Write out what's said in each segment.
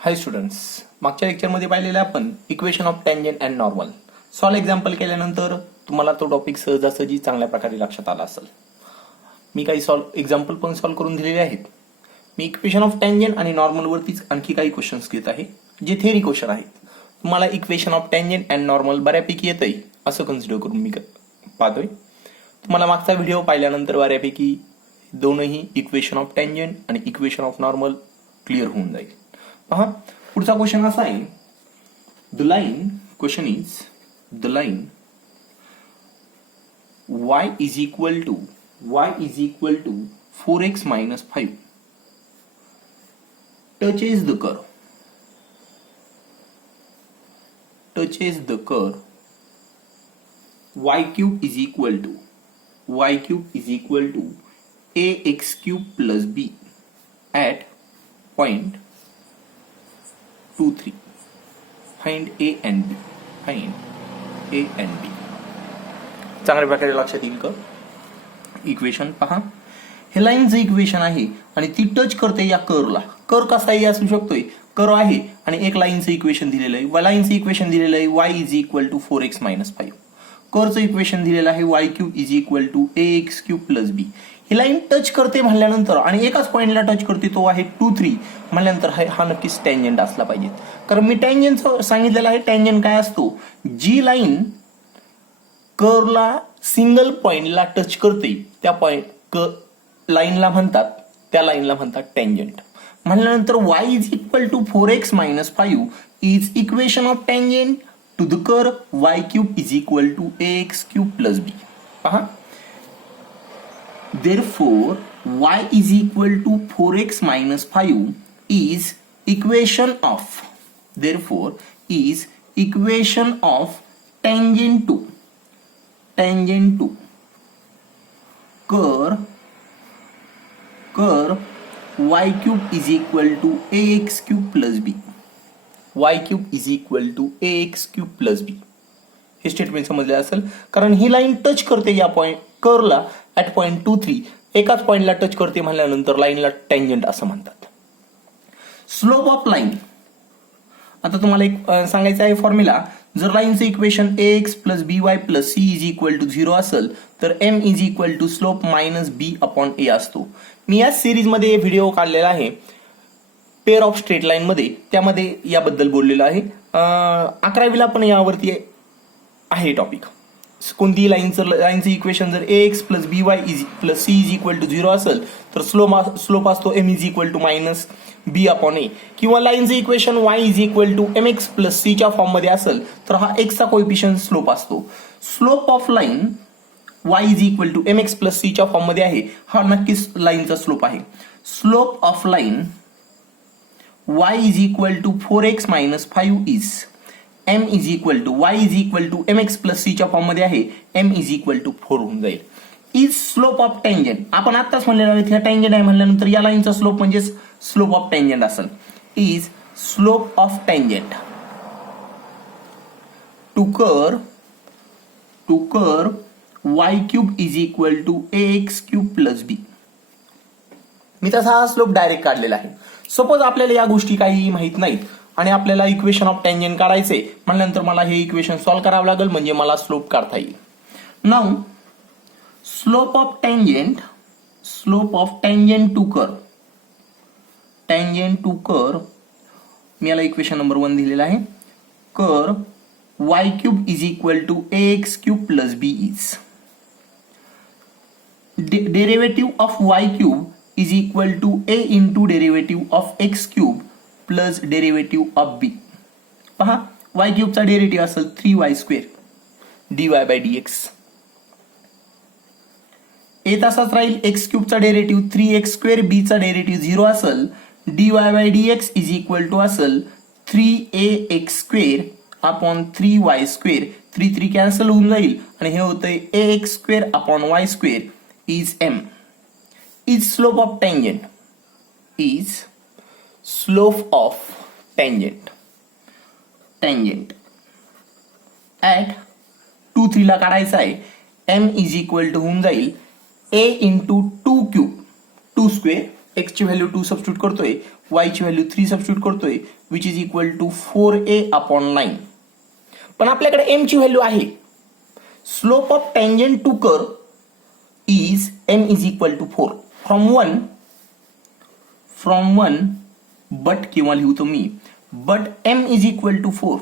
हाय students, मागच्या लेक्चरमध्ये पाहिलेलं आपण equation of tangent and normal solve example केल्यानंतर तुम्हाला तो टॉपिक सहजासहजी चांगल्या प्रकारे लक्षात आला असेल. मी काही एक्झाम्पल पण सॉल्व करून दिलेले आहेत. मी इक्वेशन ऑफ टँजंट आणि नॉर्मल वरतीच आणखी काही क्वेश्चन्स घेत आहे जे थेअरी क्वेश्चन आहेत. तुम्हाला equation of tangent and normal बऱ्यापैकी येतंय असं कन्सिडर करून मी पाहतोय. तुम्हाला मागचा व्हिडिओ पाहिल्यानंतर बऱ्यापैकी दोनही इक्वेशन ऑफ टँजंट आणि इक्वेशन ऑफ नॉर्मल क्लिअर होऊन जाईल. पहा, पुढचा क्वेश्चन असा आहे, the line question is the line y is equal to 4x minus 5 touches the curve y cube is equal to ax cube plus b at point 2 3. Find a and b. चांगल्या प्रकारे लक्षात येईल का? Equation पहा, हे लाईनचं equation आहे आणि ती टच करते या कर्वला. कर्व कसाही असू शकतोय, कर्व आहे आणि एक लाईनचं इक्वेशन दिलेलं आहे. लाईनचं इक्वेशन दिलेलं आहे y is equal to 4x minus 5. कर्वचं इक्वेशन दिलेलं आहे y cube is equal to ax cube plus b. ही लाईन टच करते म्हणल्यानंतर आणि एकाच पॉइंटला टच करते, तो आहे 2 3 म्हणल्यानंतर हा नक्कीच टँजंट असला पाहिजे. कारण मी टँजंट सांगितलेलं आहे. टँजंट काय असतो? जी लाईन कर्वला सिंगल पॉइंटला टच करते त्या लाईनला म्हणतात टँजंट. म्हणल्यानंतर y is equal to 4x minus 5 is equation of tangent to the curve y cube is equal to ax cube plus b. पहा, therefore y is equal to 4x minus 5 is equation of tangent to curve y cube is equal to ax cube plus b. y cube is equal to ax cube plus b. हे statement समजले असेल. कारण ही line touch करते या point कर्वला at point 2 3. एकाच पॉइंटला touch करते म्हणल्यानंतर लाईनला टँजंट असं म्हणतात. स्लोप ऑफ लाईन, आता तुम्हाला एक सांगायचं आहे फॉर्म्युला. जर लाईनचं equation ax plus by plus c is equal to 0 असेल तर m is equal to slope minus b upon a असतो. मी या सिरीज मध्ये व्हिडिओ काढलेला आहे पेअर ऑफ स्ट्रेट लाईन मध्ये, त्यामध्ये याबद्दल बोललेलं आहे. 11वीला पण यावरती आहे टॉपिक. कोणतीही लाईनचं इक्वेशन जर ax plus by plus c is equal to 0 असेल तर स्लोप असतो m is equal to minus b upon a. किंवा लाईनचं equation y is equal to mx plus c च्या फॉर्म मध्ये असेल तर हा x चा कोएफिशियंट स्लोप असतो. Slope of line y is equal to mx plus c च्या फॉर्म मध्ये आहे, हा नक्कीच लाईनचा स्लोप आहे. Slope of line y is equal to 4x minus 5 is m is equal to y is equal to mx plus c च्या form मध्ये आहे, m इज इक्वल टू 4 होऊन जाईल. इज स्लोप ऑफ टँजंट, आपण आताच म्हणलेलं आहे टँजंट आहे म्हणल्यानंतर या लाईनचा स्लोप म्हणजे स्लोप ऑफ टँजंट असेल. Is slope of tangent to curve y cube is equal to ax cube plus b. मी तसा हा स्लोप डायरेक्ट काढलेला आहे. सपोज आपल्याला या गोष्टी काही माहित नाहीत आणि आपल्याला इक्वेशन ऑफ टँजंट काढायचे म्हणल्यानंतर मला हे इक्वेशन सॉल्व्ह करावं लागेल, म्हणजे मला स्लोप काढता येईल. Now slope of tangent to curve, मी याला इक्वेशन नंबर 1 दिलेला आहे. Curve y cube is equal to ax cube plus b is derivative of y cube is equal to a into derivative of x cube plus derivative of b. पहा, y क्यूबचा derivative असेल 3y square dy by dx. A तसाच राहील. x क्यूबचा derivative 3x square, b चा derivative 0 असेल. dy by dx is equal to असेल 3ax square upon 3y square. 3 3 cancel होऊन जाईल आणि हे होतंय ax square upon y square is m. Is slope of tangent at 2 3 ला काढायचा आहे. m इज इक्वल टू होऊन जाईल a into 2 cube 2 square x ची व्हॅल्यू 2 सबस्टिट्यूट करतोय, y ची व्हॅल्यू 3 सबस्टिट्यूट करतोय, which is equal to 4a/9. पण आपल्याकडे m ची व्हॅल्यू आहे. Slope of tangent to curve is m is equal to 4 from 1 but किंवा लिहतो मी but m is equal to 4.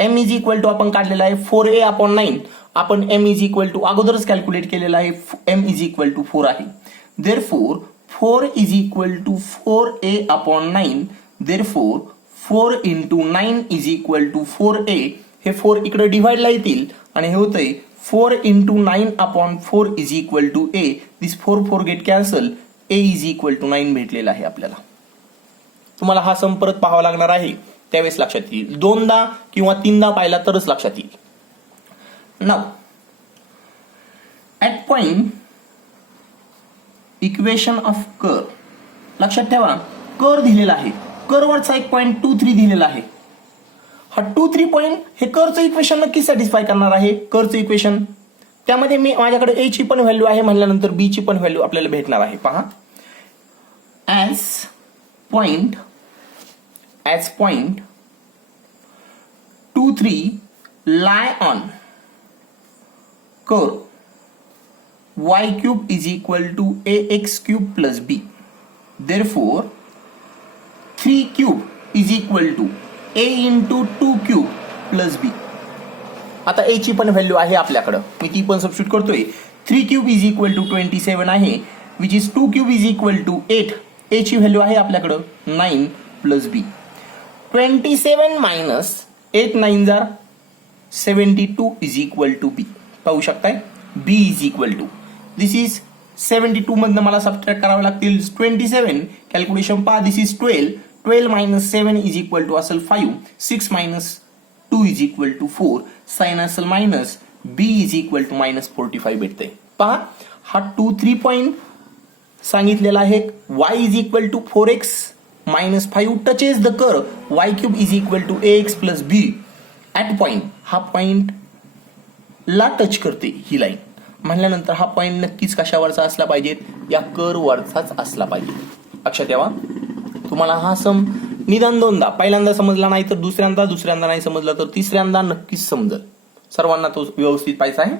m is equal to आपण काढलेला आहे 4a/9. आपण m इज इक्वल टू अगोदरच कॅल्क्युलेट केलेला आहे, m इज इक्वल टू 4 आहे. Therefore 4 is equal to 4a/9. Therefore 4 into 9 is equal to 4a. हे 4 इकडे डिव्हाइडला येतील आणि हे होतंय 4 into 9/4 is equal to a. This 4 get cancel. a is equal to 9 भेटलेला आहे आपल्याला. तुम्हाला हा सम परत पाहावा लागणार आहे, त्यावेळेस लक्षात येईल. 2दा किंवा 3दा पाहिला तरच लक्षात येईल. Now at point equation of curve. लक्षात ठेवा, कर्व दिलेला आहे, कर्ववरचा एक पॉइंट 2, 3 दिलेला आहे. हा 2, 3 पॉइंट हे कर्वचं इक्वेशन नक्की सॅटिस्फाय करणार आहे. कर्वचं इक्वेशन त्यामध्ये मी माझ्याकडे a ची पण व्हॅल्यू आहे म्हणल्यानंतर b ची पण व्हॅल्यू आपल्याला भेटणार आहे. पहा, as point 2, 3 lie on curve y cube is equal to ax cube plus b. Therefore 3 cube is equal to a into 2 cube plus b. आता a ची पण व्हॅल्यू आहे आपल्याकडं, मी ती पण सबस्टिट्यूट करतोय. 3 क्यूब इज इक्वल टू 27 आहे, which is 2 cube is equal to 8. a ची व्हॅल्यू आहे आपल्याकडं 9 प्लस b. 27 मायनस 8 9 जार 72 इज इक्वल टू b. पाहू शकताय, b is equal to this is 72 मधनं मला सबट्रॅक्ट करावे लागतील 27. कॅल्क्युलेशन पहा, this is 12 minus 7 is equal to असेल 5. 6 minus 2 is equal to 4. Sign असेल minus, b is equal to minus 45 भेटते. पहा, हा 2, 3 पॉइंट सांगितलेला आहे. y is equal to 4x minus 5 touches the curve y cube is equal to ax plus b. At point, हा point ला touch करते ही लाईन म्हणल्यानंतर हा पॉइंट नक्कीच कशावरचा असला पाहिजे, या कर्व वरचाच असला पाहिजे. लक्षात ठेवा, तुम्हाला हा सम निदान 2दा, पहिल्यांदा समजला नाही तर दुसऱ्यांदा नाही समजला तर तिसऱ्यांदा नक्कीच समजेल. सर्वांना तो व्यवस्थित पाहिजे आहे.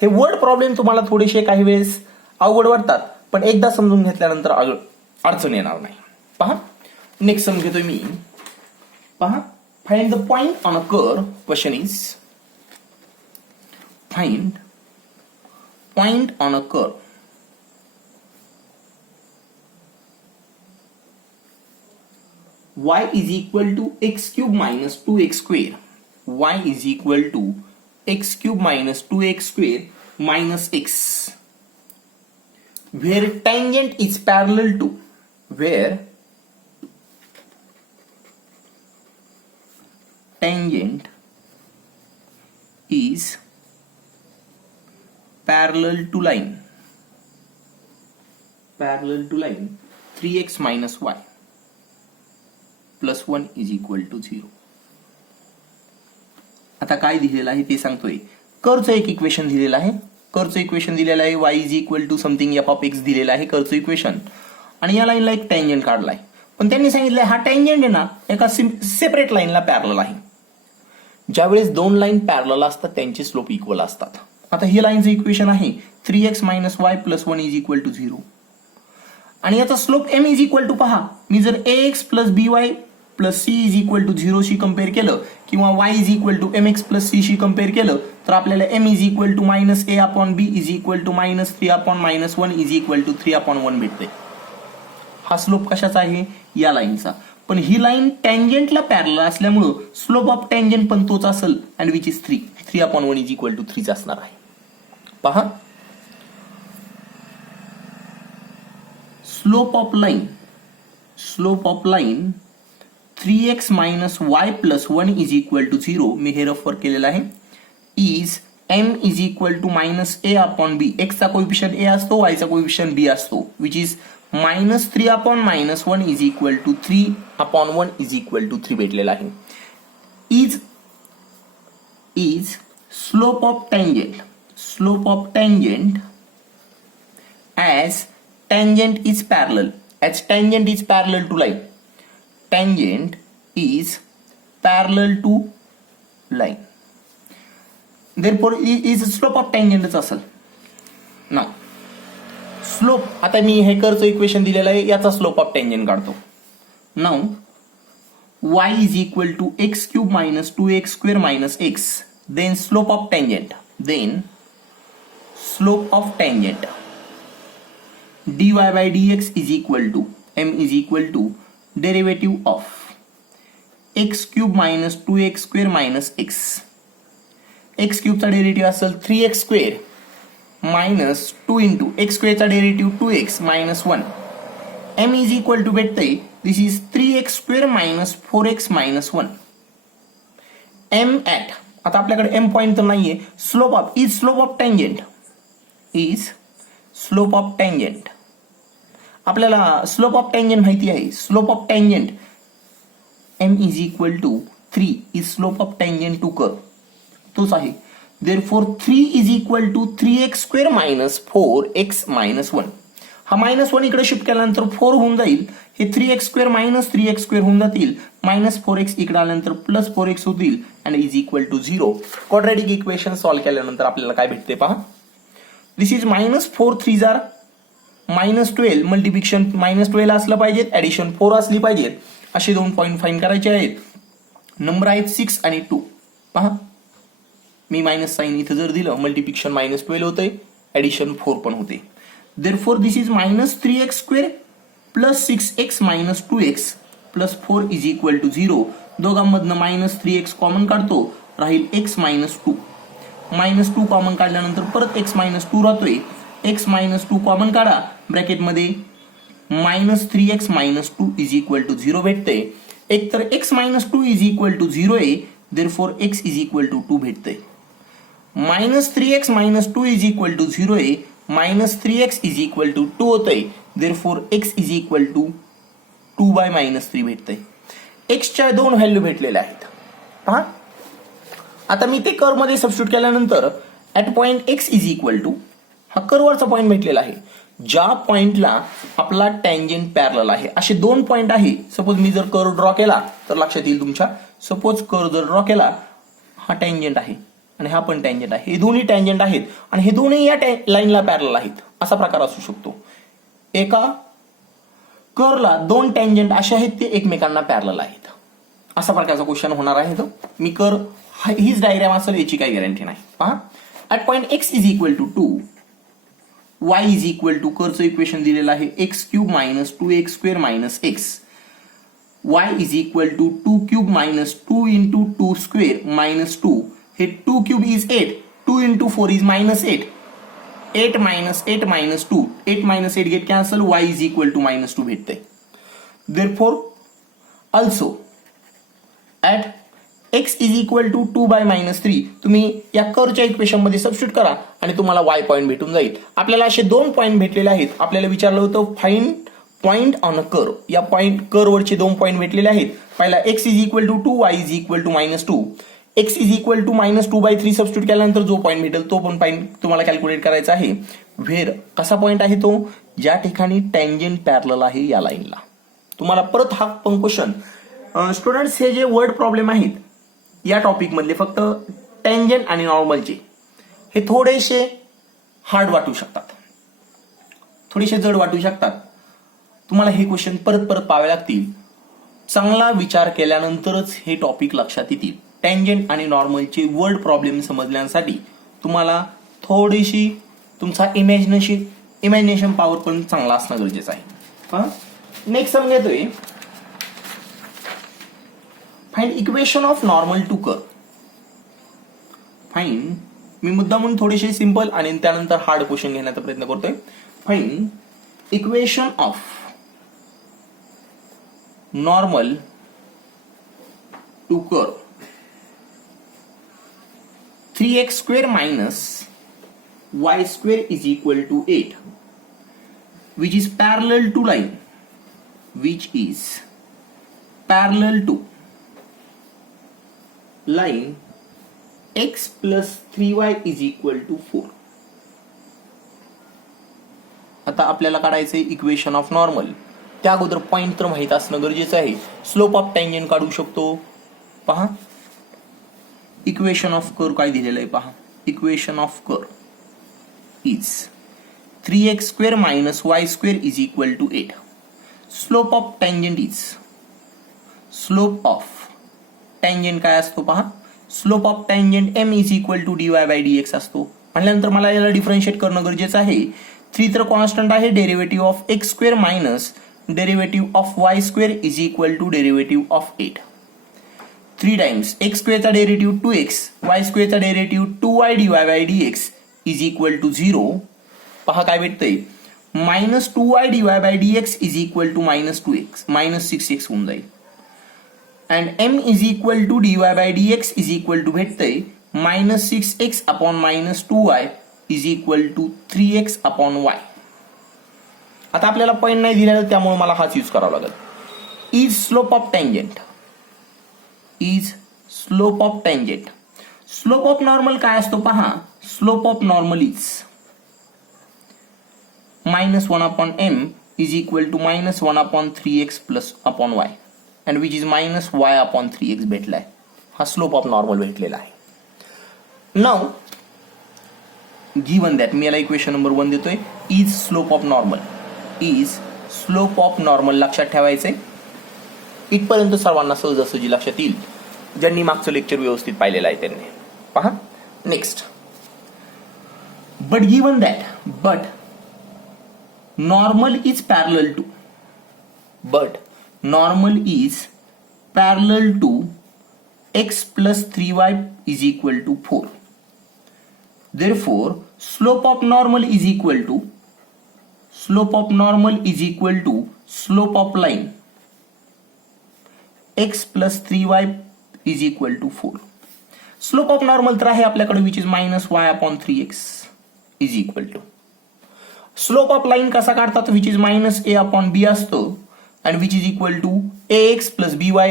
हे वर्ड प्रॉब्लेम तुम्हाला थोडेसे काही वेळेस अवघड वाटतात, पण एकदा समजून घेतल्यानंतर अडचण येणार नाही. पहा, नेक्स्ट सम घेतोय मी. पहा, find the point on a curve. Question is find point on a curve. y is equal to x cube minus 2x square. y is equal to x cube minus 2x square minus x. Where tangent is parallel to, where tangent is parallel to line 3x minus y plus 1 is equal to 0. आता काय दिलेलं आहे ते सांगतोय. कर्वचं एक equation दिलेलं आहे. कर्वचं equation दिलेलं आहे y is equal to something f of x दिलेलं आहे कर्वचं इक्वेशन, आणि या लाईनला एक टँजंट काढलाय. पण त्यांनी सांगितलंय हा टँजंट आहे ना एका सेपरेट लाईनला पॅरलल आहे. ज्यावेळेस 2 लाईन पॅरलल असतात त्यांचे स्लोप इक्वल असतात. आता ही लाईनचं इक्वेशन आहे 3x minus y plus 1 is equal to 0, आणि याचा slope m is equal to, पहा, मी जर ax plus by plus c is equal to 0 शी कम्पेअर केलं किंवा y is equal to mx plus c शी कम्पेअर केलं तर आपल्याला m is equal to minus a upon b is equal to minus 3 upon minus 1 is equal to 3 upon 1 भेटते. हा slope कशाचा आहे, या लाईनचा. पण ही लाईन टँजंटला पॅरलल असल्यामुळं स्लोप ऑफ टँजंट पण तोच असेल, and which is 3 upon 1 is equal to 3 असणार आहे. पहा, slope of line 3x minus y plus 1 is equal to 0, मी हे रेफर केलेलं आहे, is m is equal to minus a upon b. x चा कोएफिशियंट a असतो, y चा कोएफिशियंट b असतो, which is minus 3 upon minus 1 is equal to 3 upon 1 is equal to 3 भेटलेला आहे. Is slope of tangent as tangent is parallel as tangent is parallel to line. Tangent is parallel to line. Therefore is slope of tangent असेल. Now slope, आता मी हे कर्वचं equation दिलेलं आहे, याचा स्लोप ऑफ टेंजंट काढतो. Now y is equal to x cube minus 2x square minus x, then slope of tangent, then slope of tangent dy by dx is equal to m is equal to derivative of x cube minus 2x square minus x. X क्यूबचा derivative असेल 3x square minus 2 into x स्क्वेअरचा derivative 2x minus 1. m is equal to भेटतंय, this is 3x square minus 4x minus 1. m at, आता आपल्याकडे m point तर नाहीये, slope of is slope of tangent, is slope of tangent. आपल्याला slope of tangent माहिती आहे. Slope of tangent m is equal to 3 is slope of tangent to curve, तोच आहे. Therefore 3 is equal to 3x square minus 4x minus 1. हा minus 1 इकडे shift केल्यानंतर 4 होऊन जाईल. हे 3x square minus 3x square होऊन जातील. मायनस 4x इकडे आल्यानंतर प्लस 4x होतील and is equal to 0. Quadratic equation solve केल्यानंतर आपल्याला काय भेटते पहा. दिस इज मायनस 4 3 जार मायनस 12, मल्टिप्लिकेशन मायनस 12 असलं पाहिजे, ऍडिशन 4 असली पाहिजे. असे दोन पॉईंट फाईंड करायचे आहेत. नंबर आहेत 6 आणि 2. पहा मी मायनस साइन इथं जर दिलं, मल्टिप्लिकेशन मायनस 12 होतंय, ऍडिशन 4 पण होते. Therefore this is minus 3x square plus 6x minus 2x plus 4 is equal to 0. दोघांमधनं मायनस 3x कॉमन काढतो, राहील x मायनस 2. मायनस 2 कॉमन काढल्यानंतर परत x मायनस 2 राहतोय. x मायनस 2 कॉमन काढा, ब्रॅकेटमध्ये minus 3x minus 2 is equal to 0 भेटते. एक तर x minus 2 is equal to 0 आहे, therefore x is equal to 2 भेटते. Minus 3x minus 2 is equal to 0 आहे, minus 3x is equal to 2 होतंय. Therefore x is equal to 2 by minus 3 भेटतंय. एक्सच्या दोन व्हॅल्यू भेटलेल्या आहेत. पहा आता मी ते कर्व मध्ये सबस्टिट्यूट केल्यानंतर at point x is equal to, हा कर्ववरचा पॉइंट भेटलेला आहे, ज्या पॉइंटला आपला टँजंट पॅरलल आहे. असे दोन पॉइंट आहे. सपोज मी जर कर्व ड्रॉ केला तर लक्षात येईल तुमच्या. सपोज कर्व जर ड्रॉ केला, हा टँजंट आहे आणि हा पण टँजंट आहे. हे दोन्ही टँजंट आहेत आणि हे दोन्ही या लाईनला पॅरलल आहेत. असा प्रकार असू शकतो. एका कर्वला दोन टँजंट असे आहेत ते एकमेकांना पॅरलल आहेत. असा प्रकारचा क्वेश्चन होणार आहे. तो मी कर्व हीच डायग्राम असेल याची काही गॅरंटी नाही. पहा at point x is equal to 2, y is equal to कर्वचं इक्वेशन दिलेलं आहे x cube minus 2x square minus x. y is equal to 2 cube minus 2 into 2 square minus 2. हे 2 cube is 8, 2 into 4 is minus 8, 8 minus 8 minus 2, 8 minus 8 get cancel, y is equal to minus 2 भेटते. Therefore also at x is equal to 2 by minus 3 तुम्ही या कर्वच्या equation मध्ये substitute करा आणि तुम्हाला y point भेटून जाईल. आपल्याला असे दोन पॉईंट भेटलेले आहेत. आपल्याला विचारलं होतं find point on a curve. या पॉइंट कर्ववरचे दोन पॉईंट भेटलेले आहेत. पहिला x is equal to 2, y is equal to minus 2. x is equal to minus 2 by 3 substitute केल्यानंतर जो पॉईंट भेटेल तो पण पॉईंट तुम्हाला कॅल्क्युलेट करायचा आहे. व्हेर कसा पॉईंट आहे तो, ज्या ठिकाणी टँजंट पॅरलल आहे या लाईनला. तुम्हाला परत हा पण क्वेश्चन, स्टुडंट्स हे जे वर्ड प्रॉब्लेम आहेत या टॉपिक मधले फक्त टँजंट आणि नॉर्मलचे, हे थोडेसे हार्ड वाटू शकतात, थोडेसे जड वाटू शकतात. तुम्हाला हे क्वेश्चन परत परत पाहावे लागतील. चांगला विचार केल्यानंतरच हे टॉपिक लक्षात येतील. टँजंट आणि नॉर्मलचे वर्ड प्रॉब्लेम समजण्यासाठी तुम्हाला थोडीशी तुमचा इमॅजिनेशन पॉवर पण चांगला असणं गरजेचं आहे. नेक्स्ट समजा येतोय find equation of normal to curve. Find, मी मुद्दा म्हणून थोडेसे सिंपल आणि त्यानंतर हार्ड क्वेश्चन घेण्याचा प्रयत्न करतोय. Find equation of normal to curve 3x square minus y square is equal to 8, which is parallel to line, which is parallel to line x plus 3y is equal to 4. आता आपल्याला काढायचे equation of normal. त्या अगोदर point तर माहित असणं गरजेचं आहे. स्लोप ऑफ टँजेंट काढू शकतो. पहा इक्वेशन ऑफ कर्व काय दिलेलं आहे पहा. Equation of curve is 3x² - y² is equal to 8. Slope of tangent is slope of tangent काय असतो पहा. Slope of tangent m is equal to dy/dx असतो. म्हटल्यानंतर मला याला डिफरन्शिएट करणं गरजेचं आहे. 3 तर कॉन्स्टंट आहे. Derivative of x² minus derivative of y² is equal to derivative of 8. 3 times x² चा डेरिव्हेटिव्ह 2x, y² चा derivative 2y dy/dx is equal to 0. पहा काय भेटतंय. -2y dy/dx is equal to -2x, -6x होऊन जाईल. And m is equal to dy/dx is equal to भेटतंय -6x upon -2y is equal to 3x upon y. आता आपल्याला point नाही दिलेला त्यामुळे मला हाच यूज करावा लागेल. Is slope of tangent is slope of tangent. Slope of normal काय असतो पहा. Slope of normal is -1 upon m is equal to -1 upon 3x plus upon y and which is -y upon 3x भेटलाय. हा slope of normal भेटलेला आहे. Now given that मी याला equation number 1 देतोय. Is slope of normal is slope of normal लक्षात ठेवायचंय. इथपर्यंत सर्वांना सहजासहजी लक्षात येईल ज्यांनी मागचं लेक्चर व्यवस्थित पाहिलेलं आहे त्यांनी. पहा next. But given that but normal is parallel to but normal is parallel to x plus 3y is equal to 4. Therefore, slope of normal is equal to slope of line x plus 3y is equal to 4. Slope of normal तर आहे आपल्याकडे which is -y upon 3x is equal to. Slope of line कसा काढतात which is -a upon b असतो and which is equal to ax plus by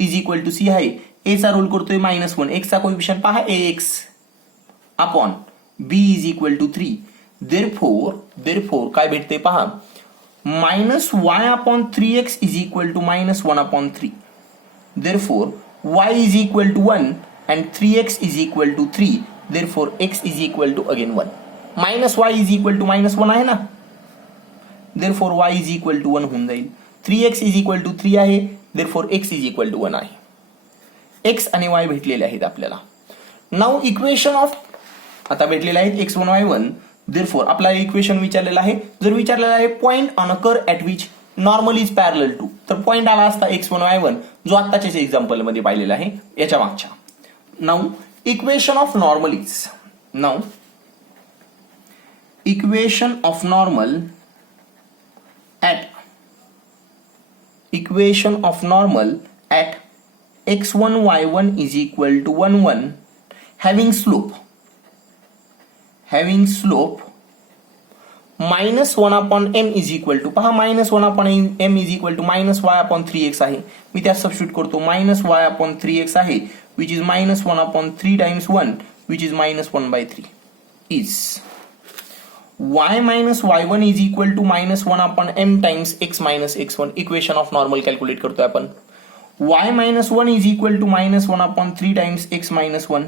is equal to c आहे. A चा role करतोय -1, x चा coefficient पहा ax upon b is equal to 3. Therefore काय भेटते पहा -y upon 3x is equal to -1 upon 3. Therefore y is equal to 1 and 3x is equal to 3. Therefore x is equal to again 1. -y is equal to -1 आहे ना. Therefore y is equal to 1 होऊन जाईल. 3x is equal to 3 आहे. Therefore x is equal to 1 आहे. x आणि y भेटलेले आहेत आपल्याला. नाउ इक्वेशन ऑफ आता भेटलेले आहेत x1 y1. देरफोर आपल्याला इक्वेशन विचारलेलं आहे. जर विचारलेलं आहे point on a curve at which normal is parallel to तर पॉइंट आला असता x1 y1 जो आत्ताच्याच एक्झाम्पल मध्ये पाहिलेला आहे याच्या मागच्या. Now equation of normal is equation of normal at x1 y1 is equal to 1 1 having slope -1 upon m is equal to पहा -1 upon m is equal to -y upon 3x आहे. मी त्यात substitute करतो -y upon 3x आहे which is -1 upon 3 times 1 which is -1/3 is y minus y1 is equal to -1 upon m times x minus x1. Equation of normal calculate करतोय आपण. y minus 1 is equal to -1 upon 3 times x minus 1.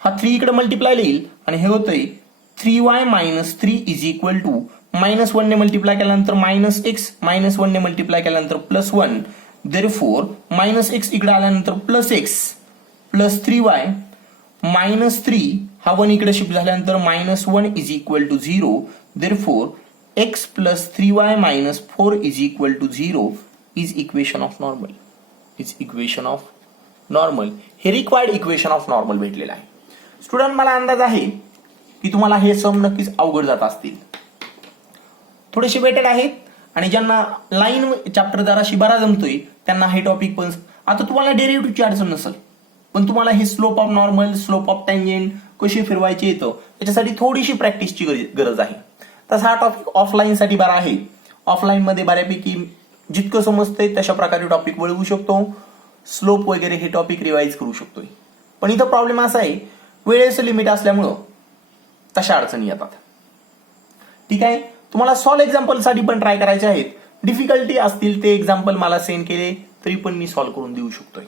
हा 3 इकडे multiply येईल आणि हे होतंय 3y minus 3 is equal to -1 ने multiply केल्यानंतर -x, -1 ने मल्टिप्लाय केल्यानंतर +1. देयरफॉर -x इकडे आल्यानंतर +x प्लस 3y -3 हा 1 इकडे शिफ्ट झाल्यानंतर -1 is equal to 0. Therefore x plus 3y minus 4 is equal to 0 is equation of normal. हे रिक्वायर्ड इक्वेशन ऑफ नॉर्मल भेटलेलं आहे. स्टुडंट मला अंदाज आहे की तुम्हाला हे सम नक्कीच अवघड जात असतील. थोडेसे बेटर आहेत आणि ज्यांना लाईन चॅप्टर जराशी बरा जमतोय त्यांना हे टॉपिक पण आता तुम्हाला डेरिव्हेटिव्हची अडचण नसेल पण तुम्हाला हे slope of normal slope of tangent कशी फिरवायचे येतं त्याच्यासाठी थोडीशी प्रॅक्टिसची गरज आहे. तसा हा टॉपिक ऑफलाईन साठी बरा आहे. ऑफलाईन मध्ये बऱ्यापैकी जितकं समजतंय तशा प्रकारे टॉपिक वळवू शकतो. स्लोप वगैरे हे टॉपिक रिवाइज करू शकतोय. पण इथं प्रॉब्लेम असा आहे वेळेचं लिमिट असल्यामुळं तशा अडचणी येतात. ठीक आहे. तुम्हाला सॉल्व एक्झाम्पल साठी पण ट्राय करायचे आहेत डिफिकल्टी असतील ते एक्झाम्पल मला सेंड केले तरी पण मी सॉल्व्ह करून देऊ शकतोय.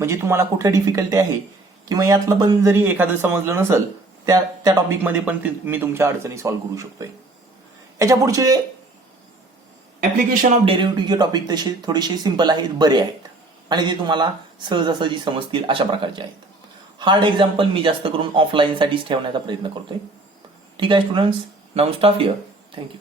म्हणजे तुम्हाला कुठे डिफिकल्टी आहे किंवा यातलं पण जरी एखादं समजलं नसेल त्या टॉपिकमध्ये पण मी तुमच्या अडचणी सॉल्व्ह करू शकतोय. याच्या पुढचे ऍप्लिकेशन ऑफ डेरिव्हेटिव्हचे टॉपिक तसे थोडेसे सिंपल आहेत, बरे आहेत आणि ते तुम्हाला सहजासहजी समजतील अशा प्रकारचे आहेत. हार्ड एक्झाम्पल मी जास्त करून ऑफलाईन साठीच ठेवण्याचा प्रयत्न करतोय. ठीक आहे students, now stop here. Thank you.